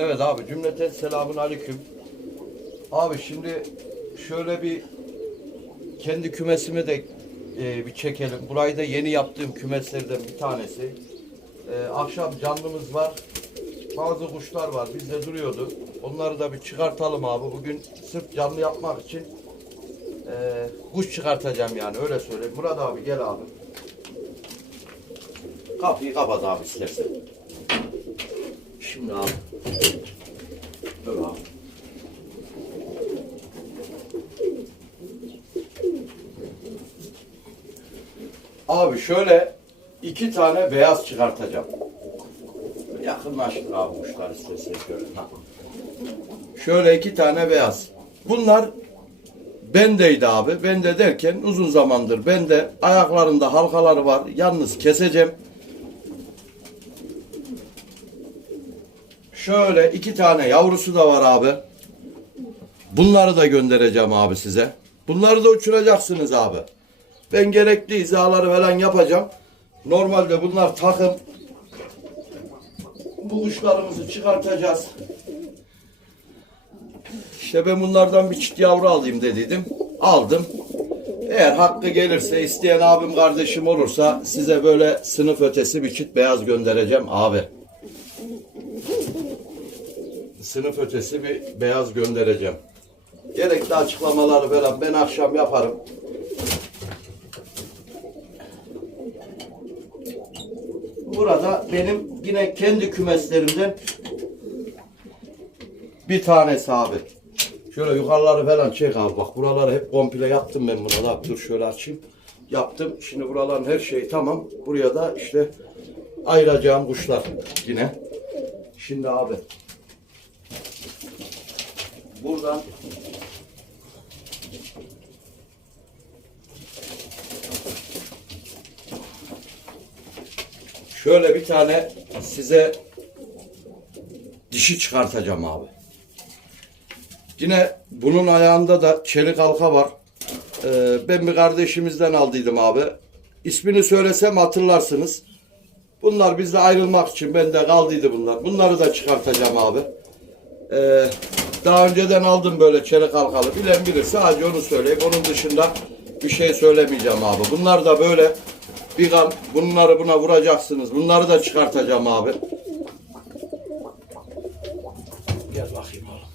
Evet abi cümleten selamun aleyküm. Abi şimdi şöyle bir kendi kümesimi de e, bir çekelim. Burayı da yeni yaptığım kümeslerden bir tanesi. E, akşam canlımız var. Bazı kuşlar var bizde duruyordu. Onları da bir çıkartalım abi. Bugün sırf canlı yapmak için e, kuş çıkartacağım yani öyle söyleyeyim. Murat abi gel abi. Kapıyı kapat abi istersen. Şimdi abi. Abi. Şöyle iki tane beyaz çıkartacağım. Yakınlaştır abi istersen şöyle. Ha. Şöyle iki tane beyaz. Bunlar bendeydi abi. Bende derken uzun zamandır bende ayaklarında halkaları var. Yalnız keseceğim. Şöyle iki tane yavrusu da var abi. Bunları da göndereceğim abi size. Bunları da uçuracaksınız abi. Ben gerekli izaları falan yapacağım. Normalde bunlar takım. Bu kuşlarımızı çıkartacağız. İşte ben bunlardan bir çift yavru alayım dediydim. Aldım. Eğer hakkı gelirse isteyen abim kardeşim olursa size böyle sınıf ötesi bir çift beyaz göndereceğim abi. Sınıf ötesi bir beyaz göndereceğim. Gerekli açıklamaları falan ben akşam yaparım. Burada benim yine kendi kümeslerimden bir tanesi abi. Şöyle yukarıları falan çek abi bak buraları hep komple yaptım ben burada. Dur şöyle açayım. Yaptım. Şimdi buraların her şeyi tamam. Buraya da işte ayıracağım kuşlar yine. Şimdi abi buradan şöyle bir tane size dişi çıkartacağım abi. Yine bunun ayağında da çelik halka var. Ee, ben bir kardeşimizden aldıydım abi. İsmini söylesem hatırlarsınız. Bunlar bizle ayrılmak için bende kaldıydı bunlar. Bunları da çıkartacağım abi. Ee, daha önceden aldım böyle çelik halkalı. Bilen bilir. Sadece onu söyleyeyim. Onun dışında bir şey söylemeyeceğim abi. Bunlar da böyle bir kan bunları buna vuracaksınız. Bunları da çıkartacağım abi. Gel bakayım oğlum.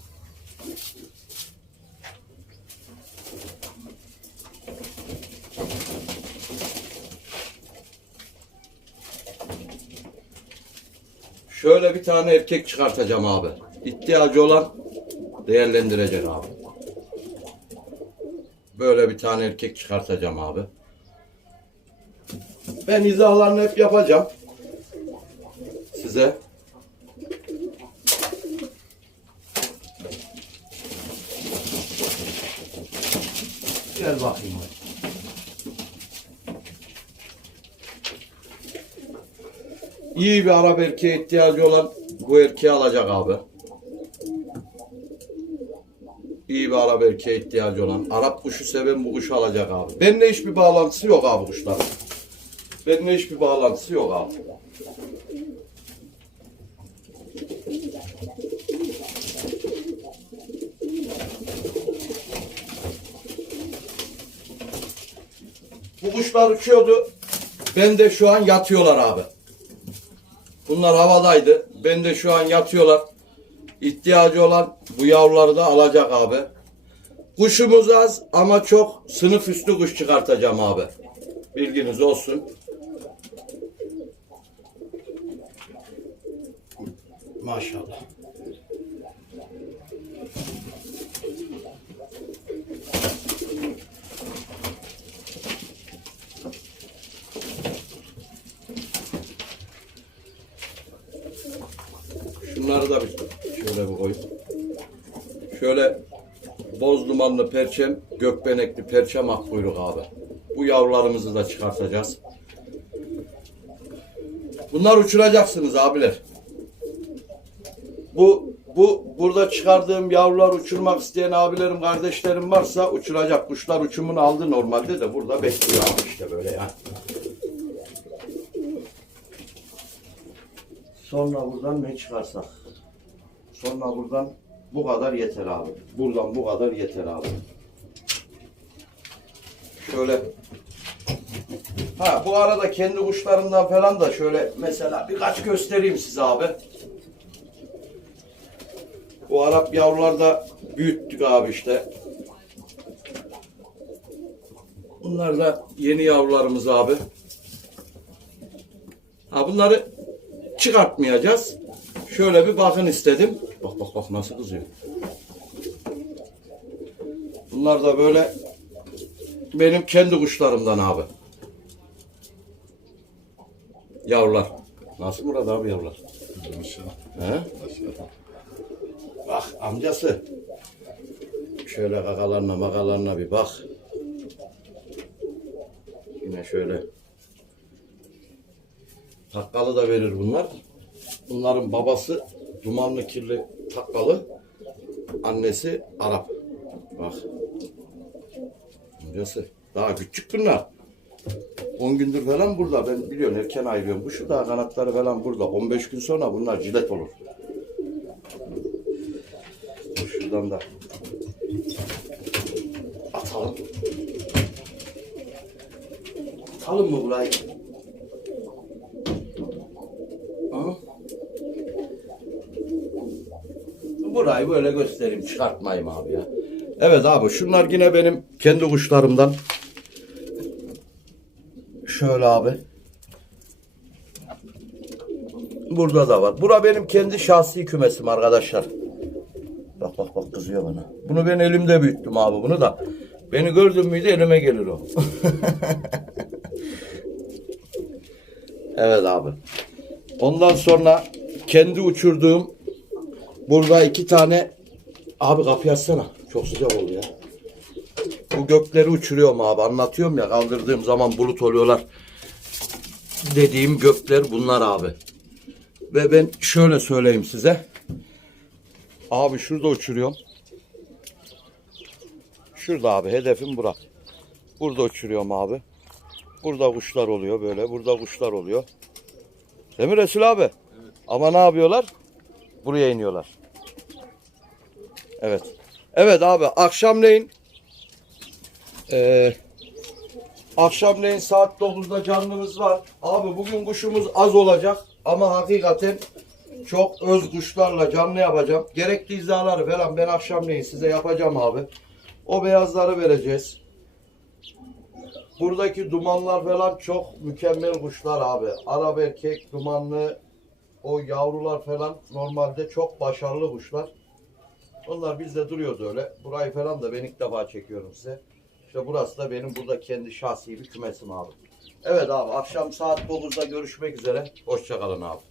Şöyle bir tane erkek çıkartacağım abi. İhtiyacı olan değerlendirecek abi. Böyle bir tane erkek çıkartacağım abi. Ben izahlarını hep yapacağım. Size. Gel bakayım. İyi bir Arap erkeğe ihtiyacı olan bu erkeği alacak abi. İyi bir Arap erkeğe ihtiyacı olan. Arap kuşu seven bu kuşu alacak abi. Benimle hiçbir bağlantısı yok abi kuşlar. Benimle hiçbir bağlantısı yok abi. Bu kuşlar uçuyordu. Ben de şu an yatıyorlar abi. Bunlar havadaydı. Ben de şu an yatıyorlar. İhtiyacı olan bu yavruları da alacak abi. Kuşumuz az ama çok sınıf üstü kuş çıkartacağım abi. Bilginiz olsun. Maşallah. Şunları da bir koyayım. Şöyle boz dumanlı perçem, gökbenekli perçem akkuyruk abi. Bu yavrularımızı da çıkartacağız. Bunlar uçuracaksınız abiler. Bu bu burada çıkardığım yavrular uçurmak isteyen abilerim, kardeşlerim varsa uçuracak. Kuşlar uçumunu aldı normalde de burada bekliyor işte böyle yani. Sonra buradan ne çıkarsak. Sonra buradan bu kadar yeter abi. Buradan bu kadar yeter abi. Şöyle Ha bu arada kendi kuşlarımdan falan da şöyle mesela birkaç göstereyim size abi. Bu Arap yavrular da büyüttük abi işte. Bunlar da yeni yavrularımız abi. Ha bunları çıkartmayacağız. Şöyle bir bakın istedim. Bak bak bak nasıl kızıyor. Bunlar da böyle benim kendi kuşlarımdan abi. Yavrular. Nasıl Murat abi yavrular? He? Bak amcası. Şöyle kakalarına makalarına bir bak. Yine şöyle. Takkalı da verir bunlar. Bunların babası dumanlı kirli takkalı. Annesi Arap. Bak. Amcası. Daha küçük bunlar. 10 gündür falan burada. Ben biliyorum erken ayırıyorum. Bu şu da kanatları falan burada. 15 gün sonra bunlar cilet olur. Şuradan da atalım. Atalım mı burayı? Burayı böyle göstereyim. Çıkartmayayım abi ya. Evet abi şunlar yine benim kendi kuşlarımdan. Şöyle abi. Burada da var. Bura benim kendi şahsi kümesim arkadaşlar. Bak bak bak kızıyor bana. Bunu ben elimde büyüttüm abi bunu da. Beni gördün müydü elime gelir o. evet abi. Ondan sonra kendi uçurduğum burada iki tane abi kapıyı açsana. Çok sıcak oldu ya. Bu gökleri uçuruyorum abi. Anlatıyorum ya kaldırdığım zaman bulut oluyorlar. Dediğim gökler bunlar abi. Ve ben şöyle söyleyeyim size. Abi şurada uçuruyorum. Şurada abi hedefim bura. Burada uçuruyorum abi. Burada kuşlar oluyor böyle. Burada kuşlar oluyor. Değil mi Resul abi? Ama ne yapıyorlar? Buraya iniyorlar. Evet. Evet abi akşamleyin ee, akşamleyin saat 9'da canlımız var. Abi bugün kuşumuz az olacak ama hakikaten çok öz kuşlarla canlı yapacağım. Gerekli izaları falan ben akşamleyin size yapacağım abi. O beyazları vereceğiz. Buradaki dumanlar falan çok mükemmel kuşlar abi. Arap erkek, dumanlı, o yavrular falan normalde çok başarılı kuşlar. Onlar bizde duruyordu öyle. Burayı falan da ben ilk defa çekiyorum size. İşte burası da benim burada kendi şahsi bir kümesim abi. Evet abi akşam saat 9'da görüşmek üzere. Hoşçakalın abi.